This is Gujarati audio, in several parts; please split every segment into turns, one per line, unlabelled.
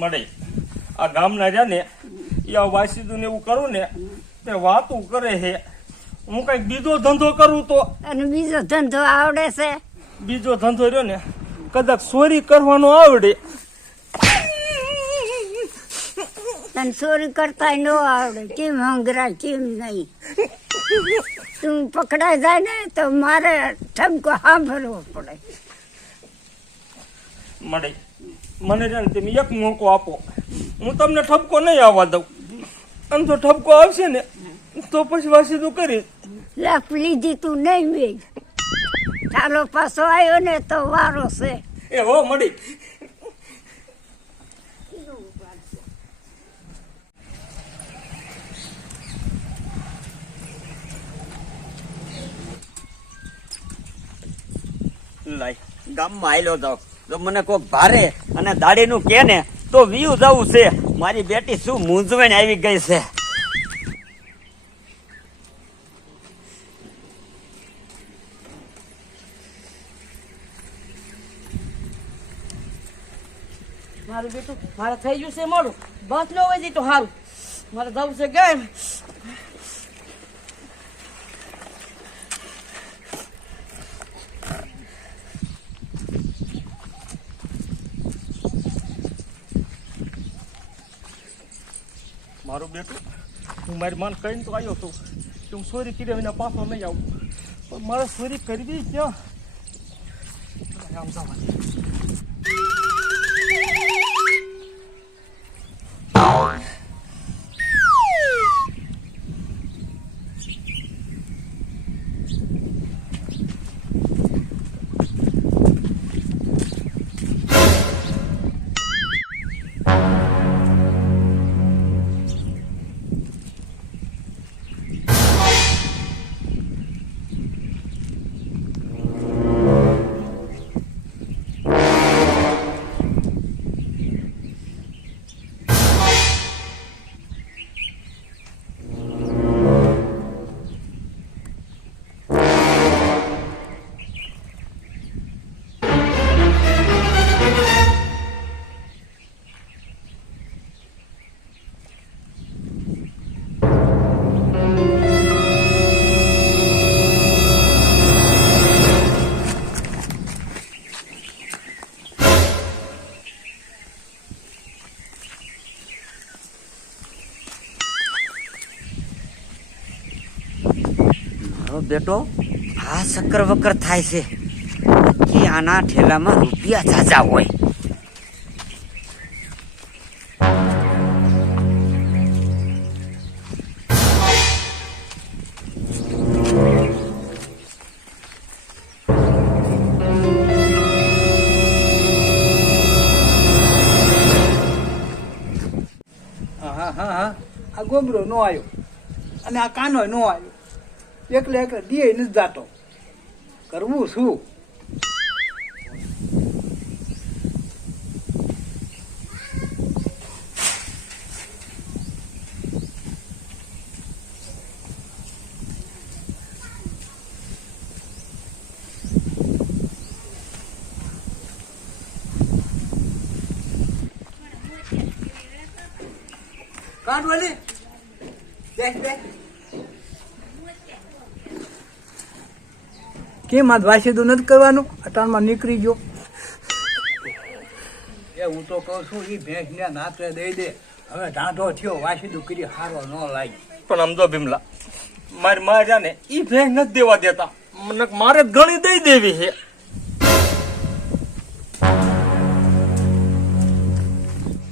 મળે. આ ગામના રહ્યા ને એ આ વાસીદું એવું કરું ને તે વાતું કરે છે હું કંઈક બીજો ધંધો કરું તો?
અને બીજો ધંધો આવડે છે?
બીજો ધંધો રહ્યો ને કદાચ ચોરી કરવાનો આવડે.
તને ચોરી કરતા ન આવડે. કેમ હંગરા કેમ નહીં? તું પકડાઈ જાય ને તો મારે ઠમકો સાંભળવો પડે.
મળે. મને છે ને તમે એક મોકો આપો. હું તમને ઠપકો નહીં આવવા દઉં. અને જો ઠપકો આવશે ને તો પછી વાસીદું કરીશ.
લાખ લીધી તું નહીં મેં ચાલો પાછો આવ્યો ને તો વારો છે.
એ હો મળી. લાય
ગામમાં આવેલો જાવ. જો મને કોક ભારે અને દાડીનું કે ને તો વ્યુ જવું છે. મારી બેટી શું મૂંઝવણ આવી ગઈ છે.
મારું બેટું, મારે થઈ ગયું છે મોડું. બસ ન હોય તો સારું મારે જવું છે કેમ
મારું બેટું? હું મારી માન કહીને તો આવ્યો હતો કે હું ચોરી કરી વિના પાછો નહીં આવું. પણ મારે ચોરી કરવી ક્યાં? આમ જવા
મારો બેટો, આ ચક્કર વક્કર થાય છે કે આના ઠેલામાં રૂપિયા ઝાઝા હોય.
આ ગોમરો નો આવ્યો. અને આ કાનો નો આવ્યો. એકલે એકલે દે નથી જાતો. કરવું શું? કાંડવાલી બેસ બેસ. કેમ આ તો નથી કરવાનું? અટાણમાં નીકળી ગયો. એ હું તો કહું છું એ ભેંસ ને નાતે દઈ દે. હવે ઢાંઢો થયો વાસીદું કરી હારો ન લાગી.
પણ તો ભીમલા મારી માં જાને ને એ ભેંસ નથી દેવા દેતા. મને મારે જ ઘણી દઈ દેવી છે.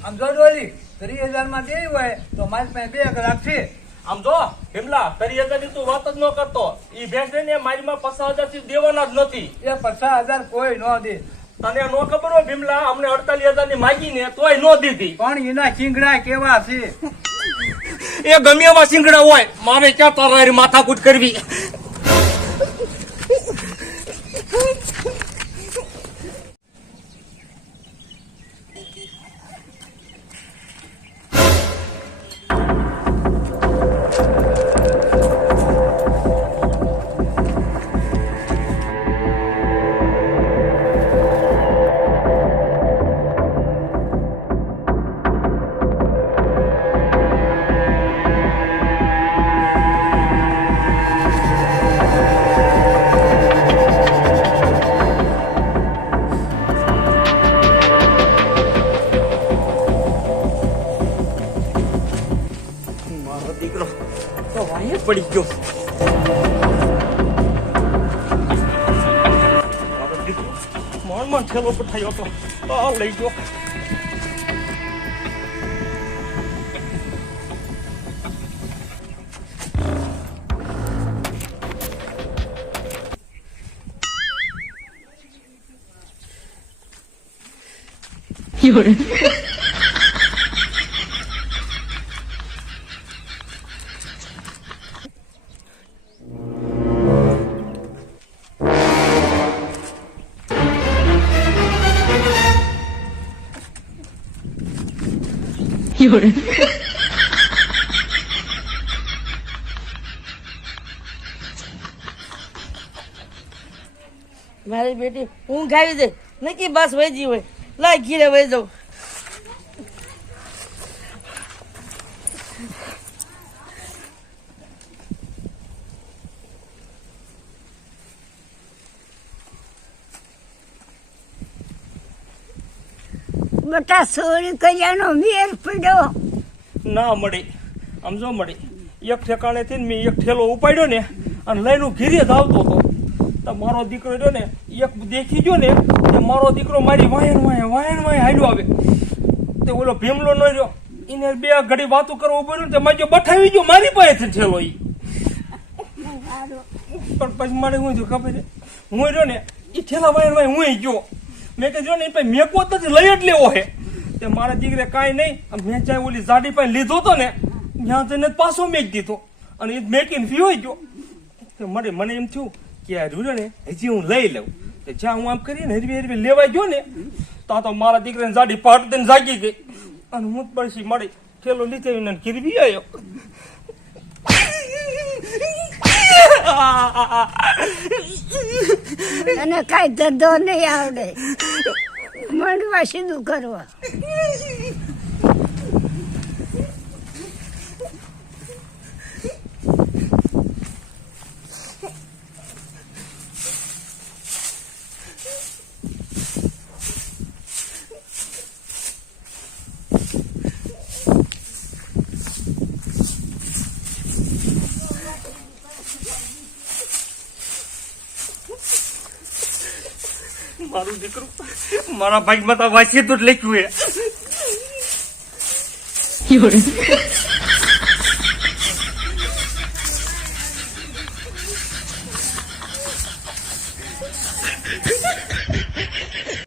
આમ જો ડોલી ત્રીસ હજારમાં દેવી હોય તો મારી પાસે બે કલાક છે.
આમ જો ભીમલા તરી હજાર તું વાત જ ન કરતો. ઈ ભેંસ ને મારી માં પચાસ હજારથી દેવાના જ નથી.
એ પચાસ હજાર કોઈ ન દે.
તને નો ખબર હોય ભીમલા અમને અડતાલીસ હજારની માગી ને તોય નો દીધી.
પણ એના ચીંગડા કેવા છે?
એ ગમે એવા સિંગડા હોય મારે ક્યાં તારા માથાકૂટ કરવી?
તો વાંહે પડી ગયો.
મણ પર થયો આ લઈ ગયો.
મારી બેટી હું ખાવી દે નક્કી બસ વહી હોય. લાય ઘીરે વહી જાઉં
બટા ચોરી કર્યાનો મેર પડ્યો.
ના મળી. આમ જો મળી. એક ઠેકાણેથી ને મેં એક ઠેલો ઉપાડ્યો ને, અને લઈને ઘીરે જ આવતો હતો. તો મારો દીકરો જો ને, એક દેખી ગયો ને તે મારો દીકરો મારી વાયન વાય વાયન વાય હાલ્યો આવે. તે ઓલો ભીમલો ન રહ્યો. એને બે ઘડી વાતો કરવા ઊભો ને, તે મારી બઠાવી ગયો, મારી પાસેથી ઠેલો ઈ. પણ પછી મને હું જો ખબર હું રહ્યો ને એ ઠેલા વાયન વાય હું ગયો. મેં જો ને પછી મેકો જ લઈ જ લેવો હે. તે મારા દીકરે કાંઈ નહીં મેં જ્યાં ઓલી જાડી પાસે લીધો તો ને, ત્યાં જઈને પાછો મેક દીધો. અને એ મેકીને ફીવાઈ ગયો. તો મને મને એમ થયું કે આ રૂડો ને, હજી હું લઈ લઉં. તો જ્યાં હું આમ કરીને હરવી હરવી લેવાઈ ગયો ને, તો તો મારા દીકરાને જાડી પાટ દઈને જાગી ગઈ. અને હું જ પછી મળી ખેલો લીધે એને ગીરવી આવ્યો.
અને કાંઈ ધંધો નહીં આવડે. મંડવા સીધું કરવા.
મારું દીકરું. મારા ભાઈમાં તો વાંચીએ તો લખ્યું હે